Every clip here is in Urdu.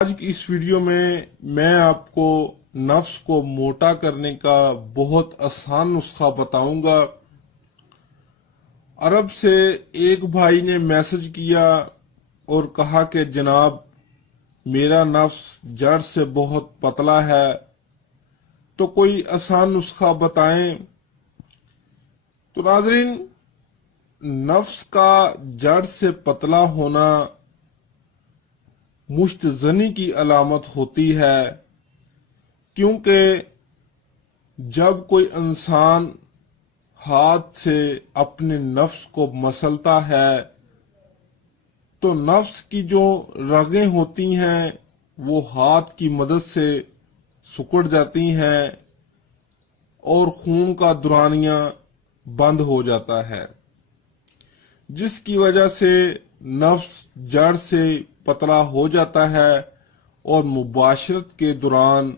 آج کی اس ویڈیو میں آپ کو نفس کو موٹا کرنے کا بہت آسان نسخہ بتاؤں گا۔ عرب سے ایک بھائی نے میسج کیا اور کہا کہ جناب میرا نفس جڑ سے بہت پتلا ہے، تو کوئی آسان نسخہ بتائیں۔ تو ناظرین، نفس کا جڑ سے پتلا ہونا مشت زنی کی علامت ہوتی ہے، کیونکہ جب کوئی انسان ہاتھ سے اپنے نفس کو مسلتا ہے تو نفس کی جو رگیں ہوتی ہیں وہ ہاتھ کی مدد سے سکڑ جاتی ہیں اور خون کا دورانیہ بند ہو جاتا ہے، جس کی وجہ سے نفس جڑ سے پتلا ہو جاتا ہے اور مباشرت کے دوران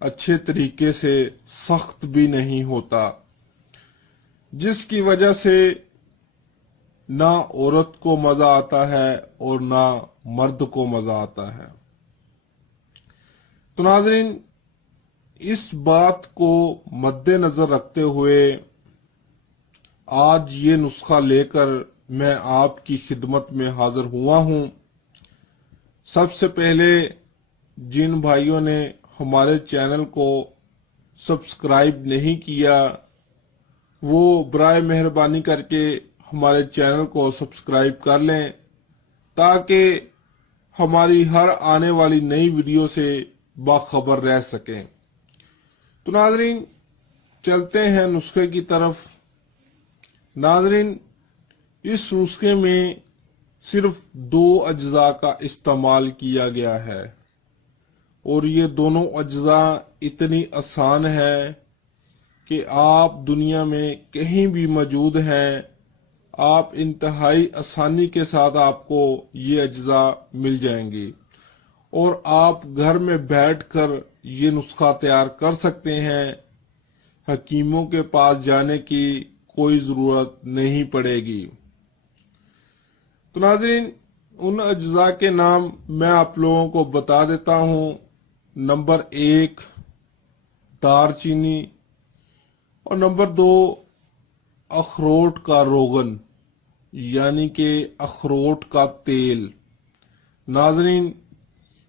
اچھے طریقے سے سخت بھی نہیں ہوتا، جس کی وجہ سے نہ عورت کو مزہ آتا ہے اور نہ مرد کو مزہ آتا ہے۔ تو ناظرین، اس بات کو مد نظر رکھتے ہوئے آج یہ نسخہ لے کر میں آپ کی خدمت میں حاضر ہوا ہوں۔ سب سے پہلے جن بھائیوں نے ہمارے چینل کو سبسکرائب نہیں کیا وہ برائے مہربانی کر کے ہمارے چینل کو سبسکرائب کر لیں تاکہ ہماری ہر آنے والی نئی ویڈیو سے باخبر رہ سکیں۔ تو ناظرین، چلتے ہیں نسخے کی طرف۔ ناظرین، اس نسخے میں صرف 2 اجزاء کا استعمال کیا گیا ہے اور یہ دونوں اجزاء اتنی آسان ہے کہ آپ دنیا میں کہیں بھی موجود ہیں، آپ انتہائی آسانی کے ساتھ آپ کو یہ اجزاء مل جائیں گی اور آپ گھر میں بیٹھ کر یہ نسخہ تیار کر سکتے ہیں۔ حکیموں کے پاس جانے کی کوئی ضرورت نہیں پڑے گی۔ تو ناظرین، ان اجزاء کے نام میں آپ لوگوں کو بتا دیتا ہوں۔ نمبر 1 دار چینی اور نمبر 2 اخروٹ کا روغن، یعنی کہ اخروٹ کا تیل۔ ناظرین،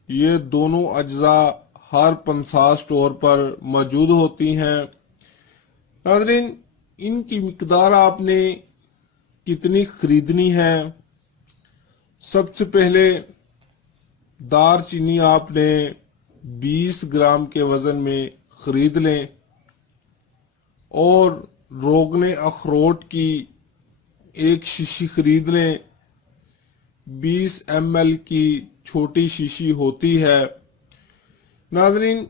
یہ دونوں اجزاء ہر پنسا اسٹور پر موجود ہوتی ہیں۔ ناظرین، ان کی مقدار آپ نے کتنی خریدنی ہے؟ سب سے پہلے دار چینی آپ نے 20 گرام کے وزن میں خرید لیں اور روغن اخروٹ کی 1 شیشی خرید لیں۔ 20 ml کی چھوٹی شیشی ہوتی ہے۔ ناظرین،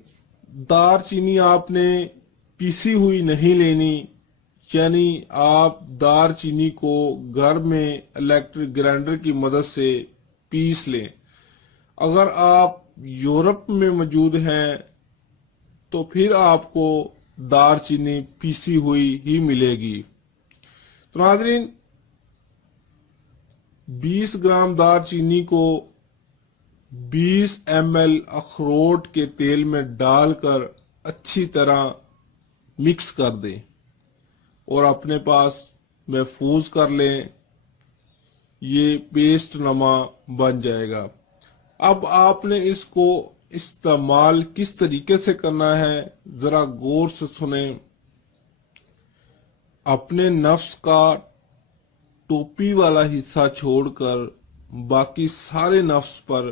دار چینی آپ نے پیسی ہوئی نہیں لینی، یعنی آپ دار چینی کو گھر میں الیکٹرک گرائنڈر کی مدد سے پیس لیں۔ اگر آپ یورپ میں موجود ہیں تو پھر آپ کو دار چینی پیسی ہوئی ہی ملے گی۔ تو ناظرین، 20 گرام دار چینی کو 20 ml اخروٹ کے تیل میں ڈال کر اچھی طرح مکس کر دیں اور اپنے پاس محفوظ کر لیں۔ یہ پیسٹ نما بن جائے گا۔ اب آپ نے اس کو استعمال کس طریقے سے کرنا ہے ذرا غور سے سنیں۔ اپنے نفس کا ٹوپی والا حصہ چھوڑ کر باقی سارے نفس پر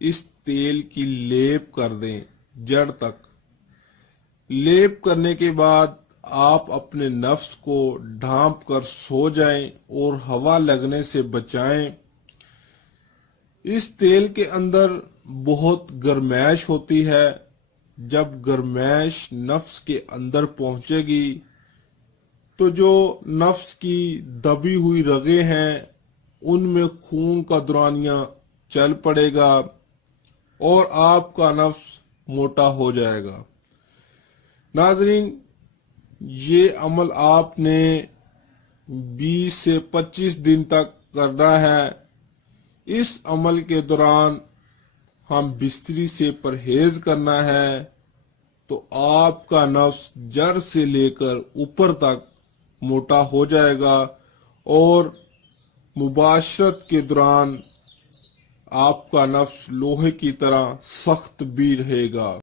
اس تیل کی لیپ کر دیں جڑ تک۔ لیپ کرنے کے بعد آپ اپنے نفس کو ڈھانپ کر سو جائیں اور ہوا لگنے سے بچائیں۔ اس تیل کے اندر بہت گرمائش ہوتی ہے۔ جب گرمائش نفس کے اندر پہنچے گی تو جو نفس کی دبی ہوئی رگیں ہیں ان میں خون کا دورانیہ چل پڑے گا اور آپ کا نفس موٹا ہو جائے گا۔ ناظرین، یہ عمل آپ نے 20 سے 25 دن تک کرنا ہے۔ اس عمل کے دوران ہم بستری سے پرہیز کرنا ہے تو آپ کا نفس جڑ سے لے کر اوپر تک موٹا ہو جائے گا اور مباشرت کے دوران آپ کا نفس لوہے کی طرح سخت بھی رہے گا۔